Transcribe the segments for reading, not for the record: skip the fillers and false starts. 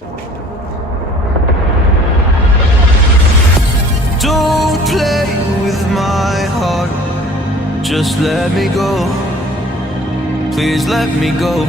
Don't play with my heart, just let me go. Please let me go.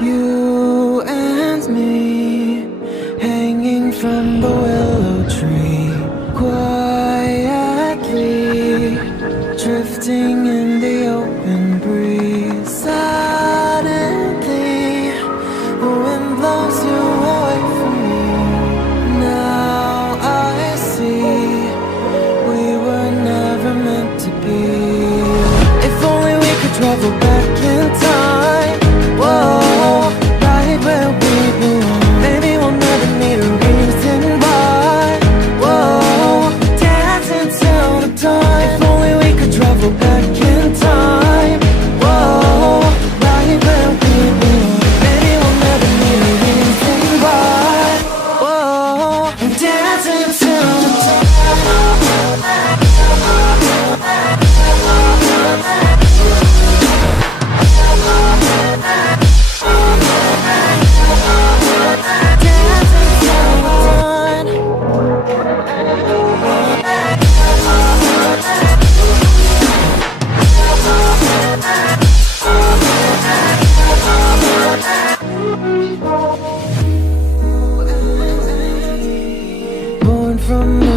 You and me, hanging from the willow tree, quietly drifting in the open breeze. Suddenly, the wind blows you away from me. Now I see we were never meant to be. If only we could travel back in time. Whoa, right where we belong. Maybe we'll never need a reason why. Whoa, dancing till the dawn. If only we could travel back in from me.